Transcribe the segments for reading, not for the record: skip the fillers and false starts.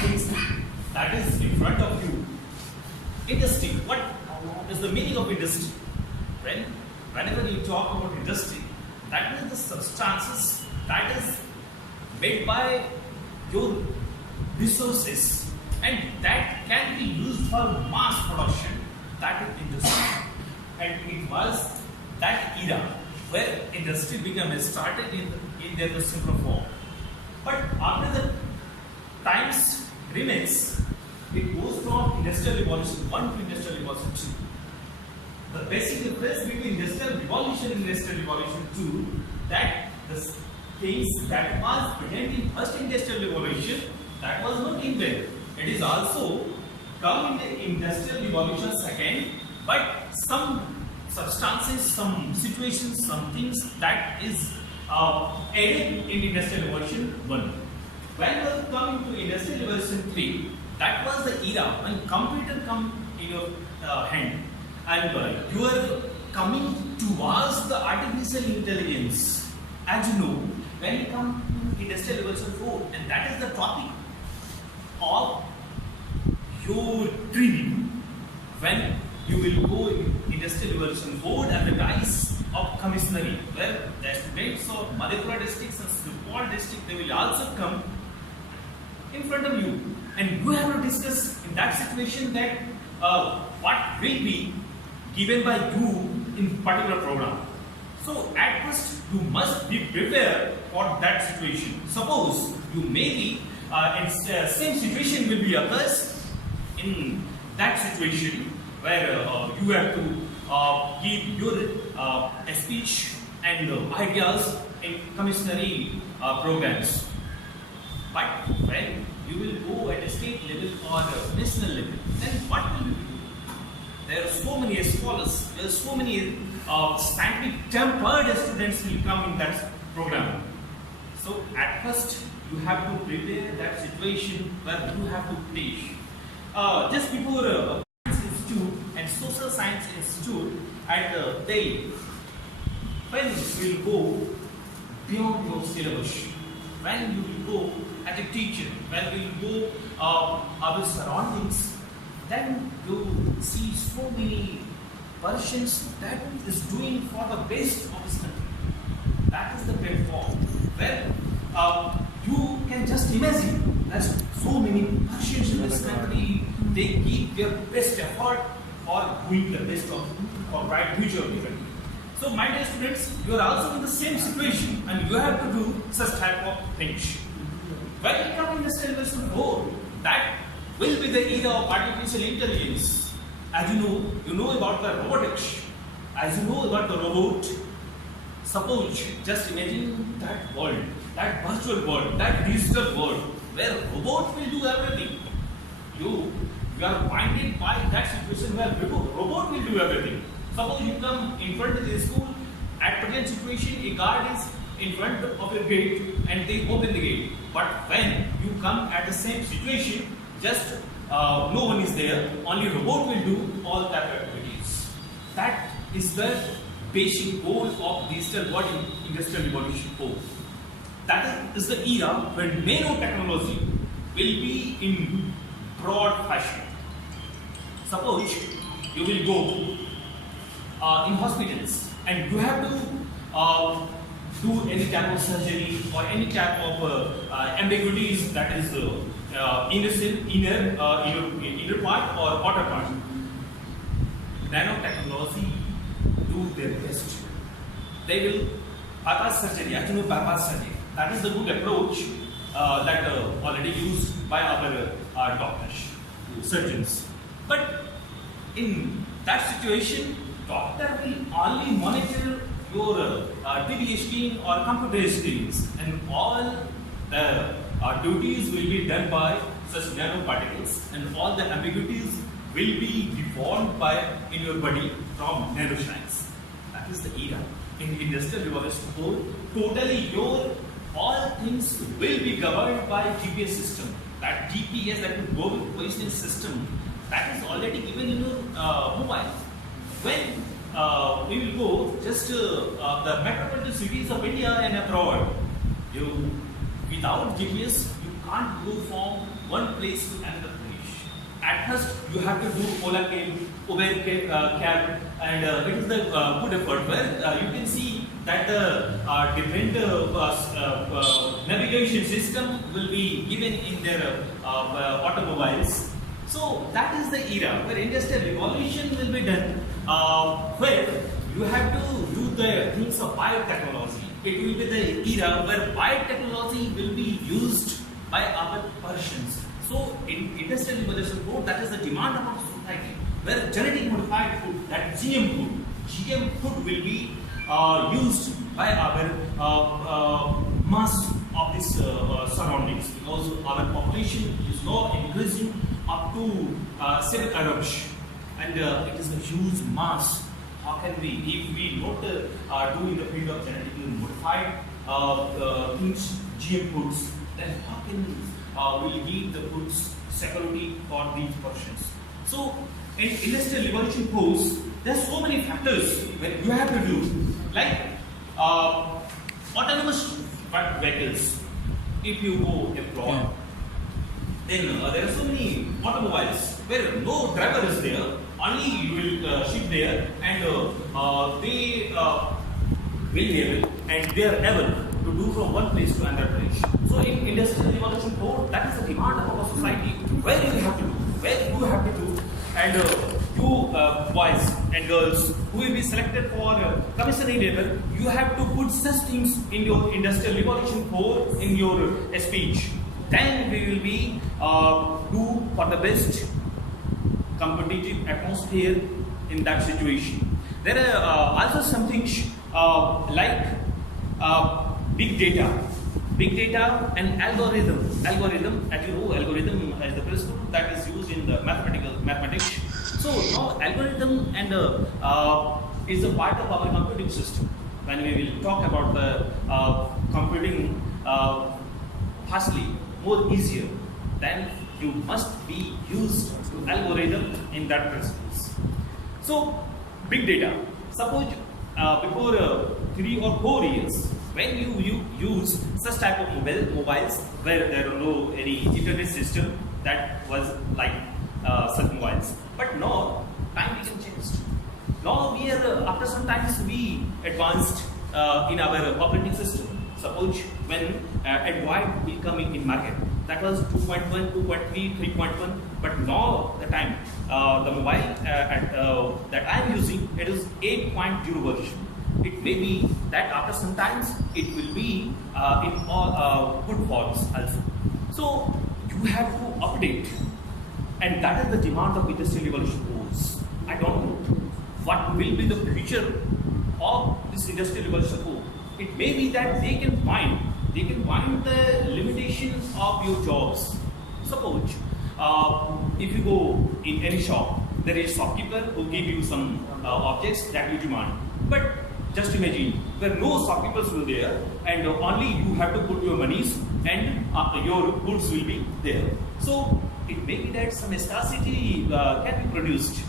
things that is in front of you. Industry. What is the meaning of industry? Whenever you talk about industry, that is the substances that is made by your resources and that can be used for mass production. That is industry. And it was that era where industry started in their simpler form. But after the times remains, it goes from industrial revolution 1 to industrial revolution 2. The basic difference between industrial revolution and industrial revolution 2, that the things that was present in first industrial revolution, that was not in there. It is also come in the industrial revolution second, but some substances, some situations, some things that is added in industrial revolution 1. When was coming to industrial revolution 3, that was the era when computer come in your hand and you are coming towards the artificial intelligence. As you know, when you come to industrial revolution 4, and that is the topic of your training, when you will go in industrial revolution 4 at the guise of commissionary, where the students of Madhepura districts and Sripal district, they will also come in front of you, and you have to discuss in that situation that what will be given by you in particular program. So at first you must be prepared for that situation. Suppose you may be in same situation will be occurs in that situation where you have to give your speech and ideas in commissionary programs. But when you will go at a state level or a national level, then what will you do? There are so many scholars, there are so many scientific tempered students will come in that program. So at first you have to prepare that situation where you have to teach. Just before Science Institute and Social Science Institute at Delhi, when you will go beyond your syllabus, when you will go as a teacher, when you will go our surroundings, then you see so many persons that is doing for the best of this country. That is the platform where you can just imagine that so many Persians in this country, they give their best effort for doing the best of for bright future of the country. So my dear students, you are also in the same situation and you have to do such type of things. When you come in the syllabus 4, that will be the era of artificial intelligence. As you know about the robotics. As you know about the robot. Suppose, just imagine that world, that virtual world, that digital world, where robot will do everything. You are blinded by that situation where robot will do everything. Suppose you come in front of the school, at present situation, a guard is in front of your gate and they open the gate. But when you come at the same situation, just no one is there, only robot will do all that activities. That is the basic goal of digital world in industrial revolution 4. That is the era when nanotechnology will be in broad fashion. Suppose you will go in hospitals and you have to do any type of surgery or any type of ambiguities, that is inner part or outer part. Nanotechnology do their best. They will bypass surgery, actually bypass surgery. That is the good approach that already used by our doctors, surgeons. But in that situation, doctor will only monitor your TV screen or computer screens, and all the duties will be done by such nanoparticles, and all the ambiguities will be reformed by in your body from nanoscience. That is the era. In industrial revolution 4, totally your all things will be governed by GPS system. That GPS, that is global positioning system, that is already given in your mobile. When we will go just the metropolitan cities of India and abroad, without GPS you can't go from one place to another place. At first, you have to do Ola cab, Uber cab, and it is the good effort where you can see that the different navigation system will be given in their automobiles. So that is the era where industrial revolution will be done, where you have to do the things of biotechnology. It will be the era where biotechnology will be used by our Persians. So in industrial revolution code, that is the demand of our society, where genetic modified food, that GM food will be used by our mass of these surroundings, because our population is now increasing up to 7 arabs, and it is a huge mass. How can we, if we not do in the field of genetically modified things, GM foods, then how can we give the foods security for these persons? So in industrial revolution course, there are so many factors that you have to do, like autonomous vehicles. If you go abroad, then there are so many automobiles where no driver is there, only you will sit there, and they will able and they are able to do from one place to another place. So in industrial revolution code, that is the demand of our society. Where you have to do, where you have to do, and you boys and girls who will be selected for commissary level, you have to put such things in your industrial revolution code in your speech. Then we will be do for the best competitive atmosphere in that situation. There are also some things like big data and algorithm. As you know, algorithm is the principle that is used in the mathematics. So now algorithm and is a part of our computing system. When we will talk about the computing fastly, more easier, then you must be used to algorithm in that principles. So big data. Suppose before 3 or 4 years, when you use such type of mobiles where there are no any internet system, that was like such mobiles. But now time became changed. Now we are after some times we advanced in our operating system. Suppose when Android will come in market, that was 2.1, 2.3, 3.1, but now the time the mobile that I am using, it is 8.0 version. It may be that after some times it will be in all good forms also. So you have to update, and that is the demand of industrial revolution course. I don't know what will be the future of this industrial revolution course. It may be that they can find the limitations of your jobs. Suppose if you go in any shop, there is a shopkeeper who give you some objects that you demand. But just imagine where no shopkeepers will be there, and only you have to put your monies, and your goods will be there. So it may be that some scarcity can be produced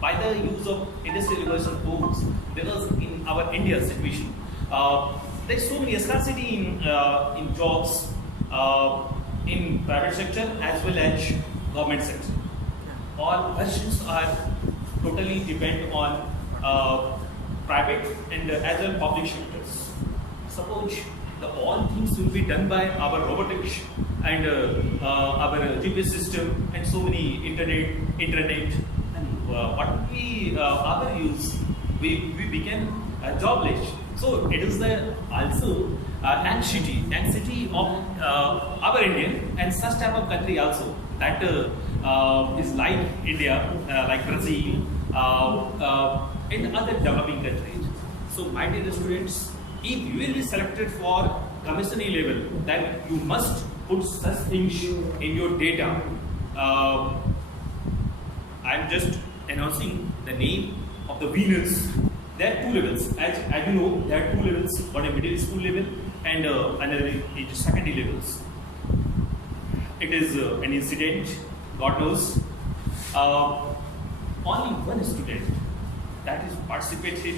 by the use of industrial revolution codes, because in our India situation, there is so many scarcity in jobs in private sector as well as government sector. All persons are totally depend on private and as well public sectors. Suppose all things will be done by our robotics and our GPS system and so many internet, and what we our use, we became jobless. So it is the also anxiety of our Indian and such type of country also that is like India, like Brazil, and other developing countries. So my dear students, if you will be selected for commissary level, then you must put such things in your data. I am just announcing the name of the winners. There are 2 levels. As you know, there are 2 levels. One is middle school level and another is secondary levels. It is an incident, God knows. Only one student that is participated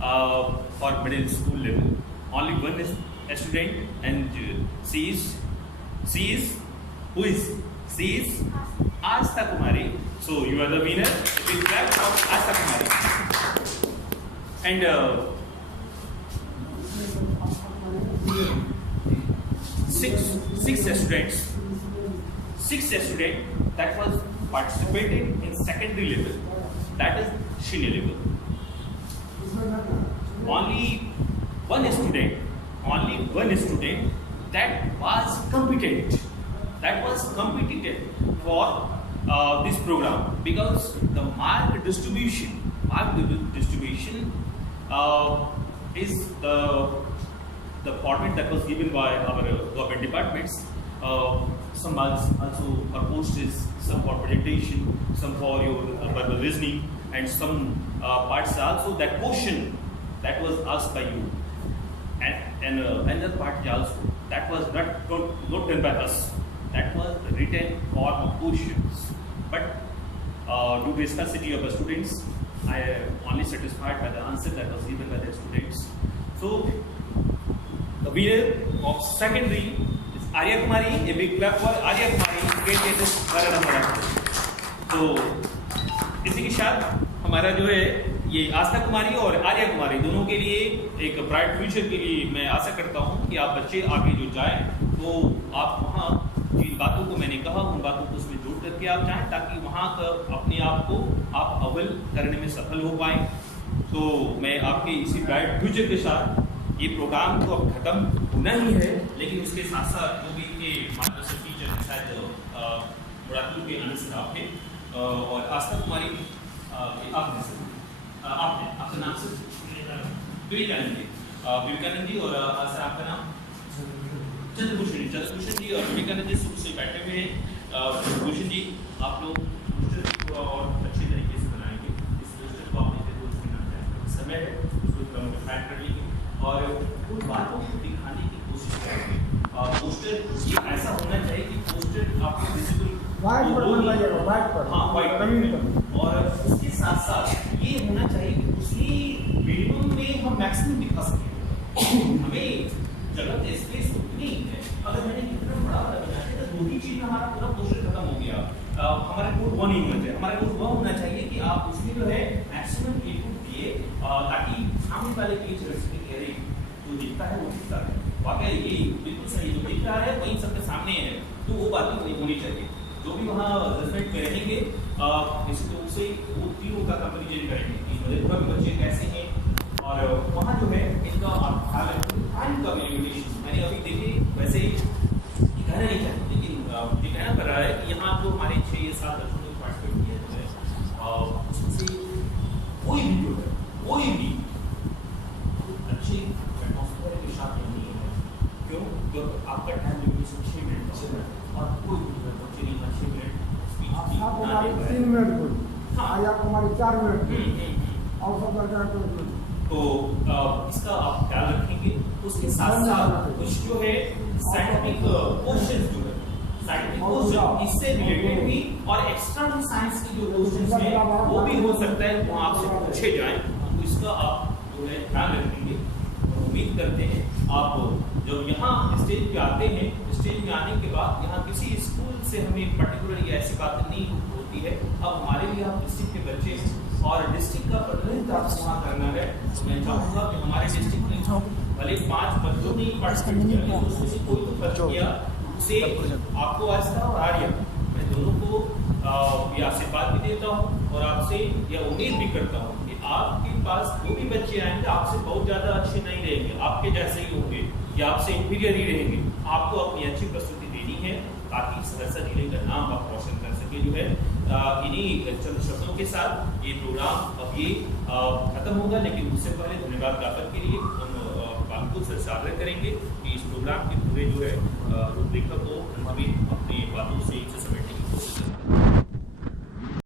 for middle school level. Only one is a student, and she is who is She is Asta Kumari. So you are the winner. It is clap from Asta Kumari. And six students that was participated in secondary level, that is senior level. Only one student that was competent for this program, because the mark distribution is the format that was given by our government departments. Some marks also are posted, some for presentation, some for your verbal listening, and some parts also that question that was asked by you, and another part also that was not done by us, that was the written form of questions. But due to scarcity of the students, I am only satisfied by the answer that was given by the students. So the winner of secondary is Arya Kumari. A big clap for Arya Kumari. तो इसी के साथ हमारा जो है ये आस्था कुमारी और आर्या कुमारी दोनों के लिए एक ब्राइट फ्यूचर के लिए मैं आशा करता हूँ कि आप बच्चे आगे जो जाएं तो आप वहाँ जिन बातों को मैंने कहा उन बातों को उसमें जोड़ करके आप जाएं, ताकि वहाँ का अपने आप को आप अव्वल करने में सफल हो पाएं। तो मैं आपके इसी ब्राइट फ्यूचर के साथ ये प्रोग्राम तो अब खत्म होना ही है, लेकिन उसके साथ साथ जो भी इनके मार्गदर्शक टीचर शायद मुरादपुर के आनंद साहब थे और आस्था कुमारी आपका नाम सर? विवेकानंद जी और सर आपका नाम? चंद्रभूषण जी और विवेकानंद जी शुरू से बैठे हुए हैं। चंद्रभूषण जी, आप लोग पोस्टर को और अच्छे तरीके से बनाएंगे। इस पोस्टर को आपने समय है उसको डिफाइन कर लीजिए और उन बातों को दिखाने की कोशिश करेंगे। पोस्टर ये ऐसा होना चाहिए कि पोस्टर आपको विजिबल वाइट पर, हाँ वाइट पर, और उसके साथ साथ ये होना चाहिए कि उसी मिनिमम में हम मैक्सिमम दिखा सकें। हमें जगह स्पेस उतनी है, अगर मैंने कितना बड़ा बनाया तो दो ही चीज में हमारा पूरा पोस्टर खत्म हो गया। हमारा कोड वन ही होना चाहिए, हमारा कोड वह होना चाहिए कि आप उसमें जो है मैक्सिमम इनपुट दिए ताकि सामने वाले की जो दिखता है वो दिखता है। वाकई ये बिल्कुल सही, जो दिख रहा है वही सबके सामने है, तो वो बातें वही होनी चाहिए। जो भी वहाँ जजमेंट में रहेंगे निश्चित रूप से वो तीनों का कंपेरिजन करेंगे कि मधेपुरा के बच्चे कैसे हैं और वहाँ जो है इनका टाइम का लिमिटेशन मैंने अभी देखे। वैसे कहना नहीं चाहिए, लेकिन ये कहना पड़ रहा है कि यहाँ जो हमारे 6 या 7 बच्चों ने पार्टिसिपेट किया है उसमें से कोई भी जो है कोई भी अच्छी एटमॉस्फेयर के साथ नहीं है। क्यों? तो आपका टाइम लिमिटेशन 6 मिनट और कोई बच्चे नहीं 6 मिनट स्पीच 3 मिनट बोल, आया हमारे 4 मिनट और सब तो इसका आप ख्याल रखेंगे। उसके साथ साथ कुछ जो है साइंटिफिक क्वेश्चन जो है साइंटिफिक क्वेश्चन इससे रिलेटेड भी और एक्स्ट्रा साइंस की जो क्वेश्चंस हैं वो भी हो सकता है वो आपसे पूछे जाएं, तो इसका आप जो है ध्यान रखेंगे। उम्मीद करते हैं आप जब यहाँ स्टेज पे आते हैं, स्टेज पे आने के बाद यहाँ किसी स्कूल से हमें पर्टिकुलर ऐसी बात नहीं होती है। अब हमारे लिए आप डिस्ट्रिक्ट के बच्चे हैं और डिस्ट्रिक्ट का प्रतिनिधित्व आपको वहाँ करना है। तो मैं चाहूँगा कि हमारे डिस्ट्रिक्ट में भले 5 बच्चों ने पार्टिसिपेट किया, उसमें से कोई तो फर्क किया से आपको आस्था और आर्या मैं दोनों को ये आशीर्वाद भी देता हूँ और आपसे यह उम्मीद भी करता हूँ कि आपके पास जो भी बच्चे आएंगे आपसे बहुत ज़्यादा अच्छे नहीं रहेंगे, आपके जैसे ही होंगे या आपसे इंफीरियर ही रहेंगे। आपको अपनी अच्छी प्रस्तुति देनी है ताकि सहरसा जिले का नाम आप रोशन कर सके। जो है इन्हीं चंद शब्दों के साथ ये प्रोग्राम अब ये खत्म होगा, लेकिन उससे पहले धन्यवाद ज्ञापन के लिए हम बालकुल से आग्रह करेंगे कि इस प्रोग्राम के पूरे जो है रूपरेखा को हमें अपनी बातों से समेट